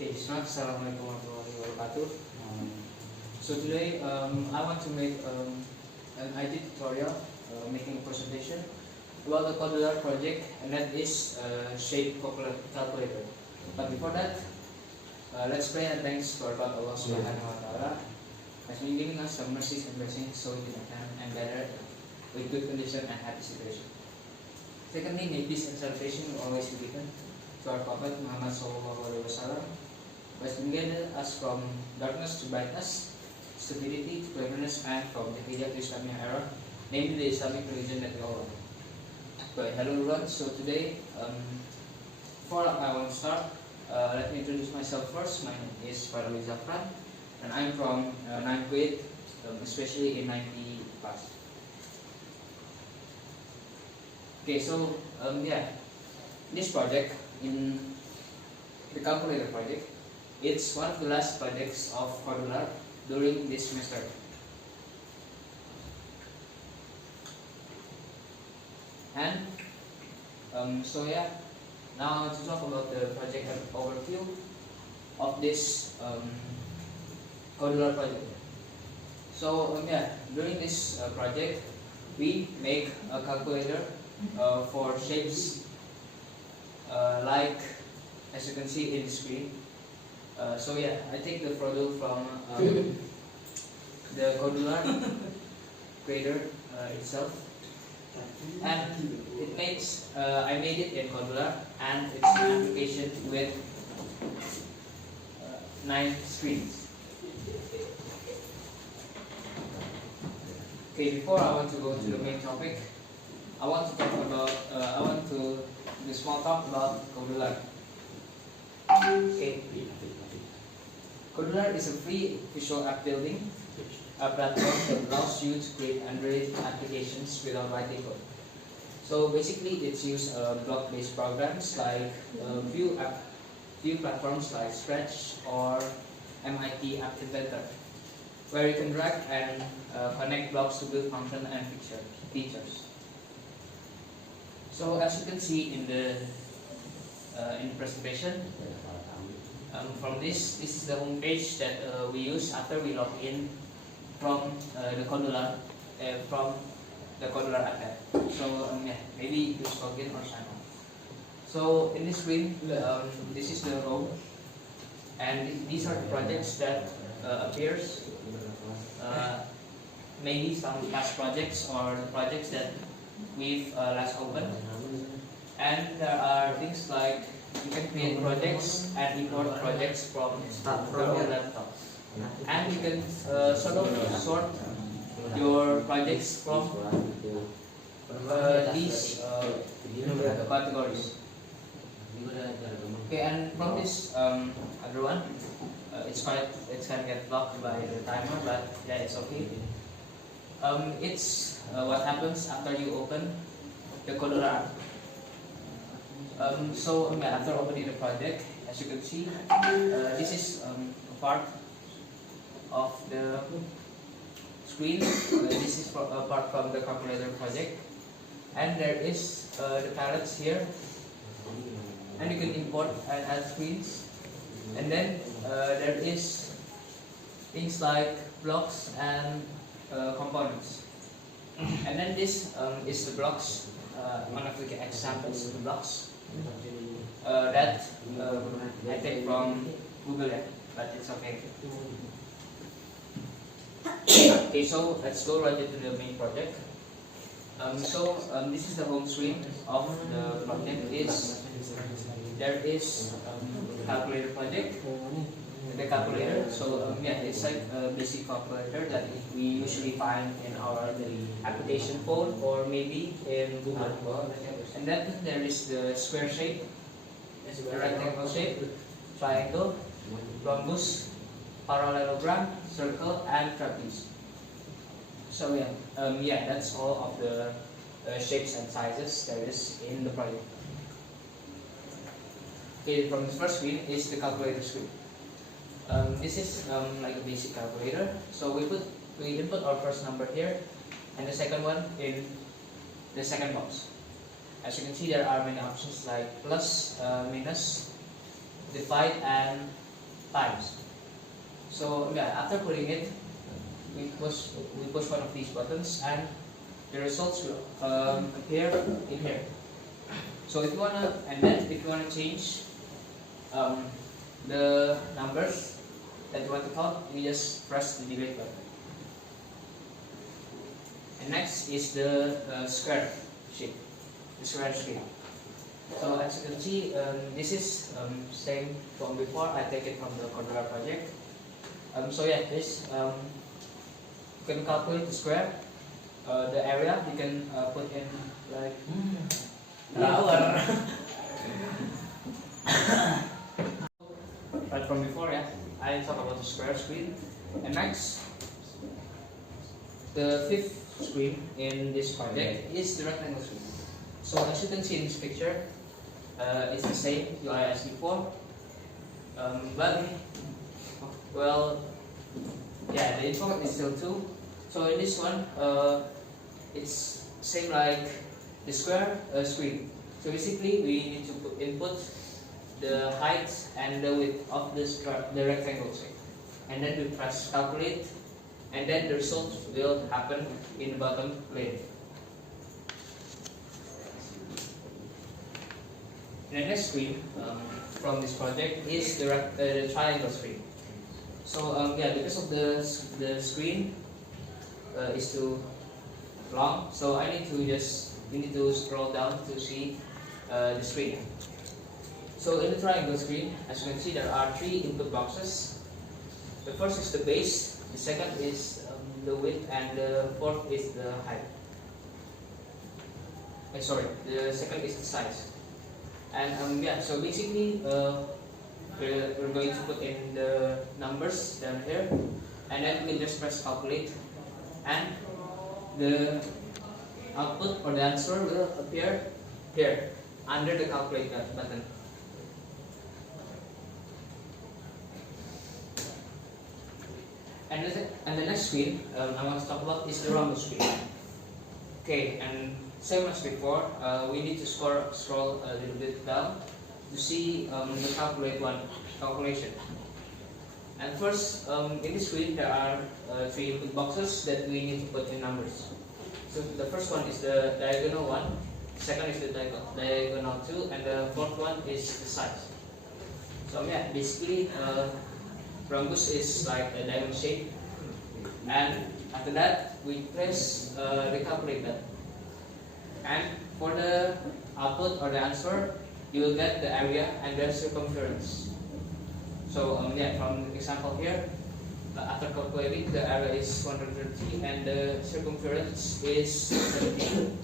Okay, Assalamualaikum warahmatullahi wabarakatuh. So today I want to make an ID tutorial making a presentation about the Cordula project, and that is shape calculator. But before that, let's pray and thanks to our God Allah Subhanahu wa Taala has been giving us some mercies and blessings so we can attend and gather with good condition and happy situation. Secondly, may peace and salvation will always be given to our Prophet Muhammad Sallallahu Alaihi Wasallam, who has been guided us from darkness to brightness, stability to cleverness, and from the Hijrah to Islamic era, namely the Islamic religion that we all love. Okay, hello everyone. So today, before I want to start, let me introduce myself first. My name is Fadli Zafran, and I'm from 9th grade, especially in 90 class. Okay, so this project, in the calculator project, it's one of the last projects of Cordula during this semester. And now I want to talk about the project overview of this Cordula project. So during this project, we make a calculator for shapes like as you can see in the screen. I take the photo from the Cordula creator itself, and it makes I made it in Cordula, and it's an application with 9 screens. Okay, before I want to go to the main topic, I want to talk about do small talk about Cordula. Okay. Cordula is a free visual app building platform that allows you to create Android applications without writing code. So basically, it's used block-based programs like view platforms like Scratch or MIT App Inventor, where you can drag and connect blocks to build function and features. So as you can see in the presentation, from this is the home page that we use after we log in from the Cordula app. So maybe use login or sign on. So in this screen, this is the home, and these are the projects that appears. Maybe some past projects or the projects that we've last opened. And there are things like you can create projects and import projects from your laptop, and you can sort your projects from these categories. Okay, and from this other one, it's gonna get blocked by the timer, but yeah, it's okay. It's what happens after you open the Cordula app. After opening the project, as you can see, this is a part of the screen. This is apart from the calculator project, and there is the palettes here, and you can import and add screens. And then there is things like blocks and components. And then this is the blocks. One of the examples of the blocks that I take from Google, but it's okay. Okay, so let's go right into the main project. This is the home screen of the project. There is calculator project, the calculator. It's like a basic calculator that we usually find in our application phone or maybe in Google. And then there is the square shape, the rectangle shape, triangle, rhombus, parallelogram, circle, and trapeze. So that's all of the shapes and sizes there is in the project. Okay, from the first screen is the calculator screen. This is like a basic calculator. So we input our first number here, and the second one in the second box. As you can see, there are many options like plus, minus, divide, and times. So yeah, after putting it, we push one of these buttons, and the results will appear in here. So if you wanna, and then if you wanna change the numbers that you want to count, you just press the delete button. And next is the square shape, the square shape. So as you can see, this is same from before. I take it from the Cordillera project. So yeah, this you can calculate the square, the area. You can put in like Flower. right from before. Yeah, I talk about the square screen. And next, the fifth screen in this project is the rectangle screen. So as you can see in this picture, it's the same UI as before, but well, yeah, the info is still 2. So in this one, it's same like the square screen. So basically, we need to input the height and the width of the rectangle screen, and then we press calculate, and then the result will happen in the bottom lane. The next screen from this project is the triangle screen. So yeah, because of the screen is too long, so I need to you need to scroll down to see the screen. So in the triangle screen, as you can see, there are 3 input boxes. The first is the base, the second is the width, and the fourth is the height. Sorry, the second is the size. And yeah, so basically we're going to put in the numbers down here, and then we can just press calculate, and the output or the answer will appear here under the calculate button. And the next screen I want to talk about is the rhombus screen. Okay, and same as before, we need to scroll a little bit down to see the calculation. And first, in this screen there are 3 input boxes that we need to put in numbers. So the first one is the diagonal one, second is the diagonal 2, and the fourth one is the size. So yeah, basically rhombus is like a diamond shape, and after that we press the calculate button. And for the output or the answer, you will get the area and the circumference. So yeah, from the example here, after calculating, the area is 130 and the circumference is 17.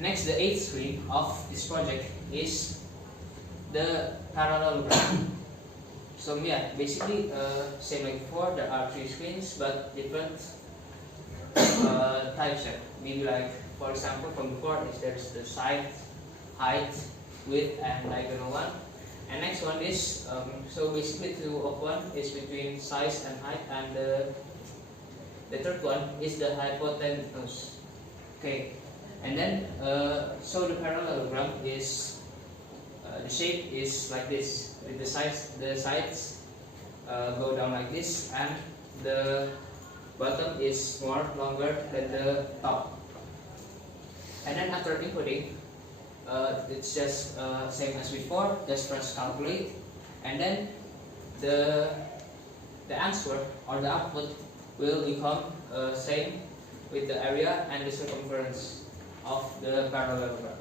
Next, the 8th screen of this project is the parallelogram. So yeah, basically same like before, there are 3 screens but different types. Maybe like, for example, from before there's the side, height, width, and diagonal one. And next one is so basically 2 of 1 is between size and height, and the third one is the hypotenuse. Okay, and then so the parallelogram is the shape is like this, with the sides go down like this, and the bottom is more longer than the top. And then after inputting, it's just same as before, just press calculate, and then the answer or the output will become same with the area and the circumference of the parallelogram.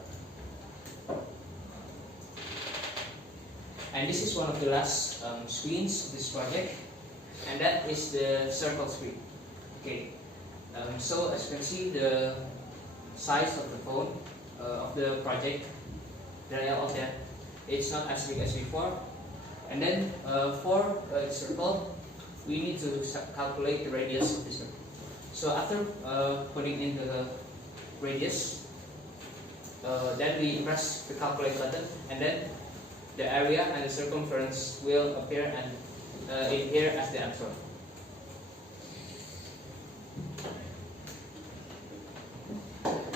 And this is one of the last screens of this project, and that is the circle screen. Okay, so as you can see, the size of the phone of the project, the layout there, it's not as big as before. And then for the circle, we need to calculate the radius of the circle. So after putting in the radius, then we press the calculate button, and then the area and the circumference will appear and in here as the answer.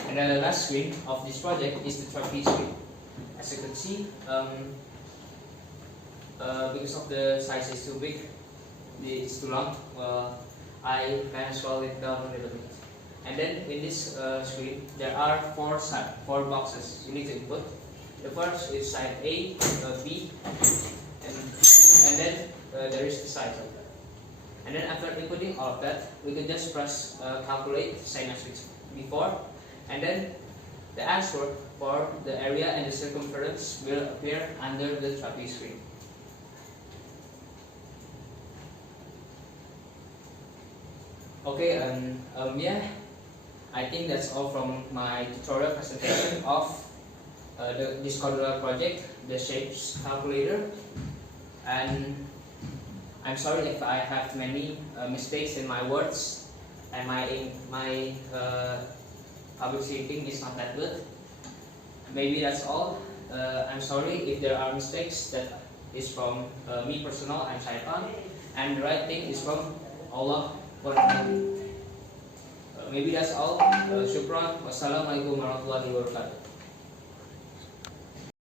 And then the last screen of this project is the trapeze screen. As you can see, because of the size is too big, it's too long. I can scroll it down a little bit. And then in this screen, there are four boxes you need to input. The first is side A, B, and then there is the size of that. And then after inputting all of that, we can just press calculate, same as before, and then the answer for the area and the circumference will appear under the trapeze screen. Okay, yeah, I think that's all from my tutorial presentation of this Cordula project, the shapes calculator. And I'm sorry if I have many mistakes in my words, and my public speaking is not that good. Maybe that's all. I'm sorry if there are mistakes. That is from me personal. I'm Saipan, and the right thing is from Allah. Maybe that's all. Syukran. Wassalamualaikum warahmatullahi wabarakatuh.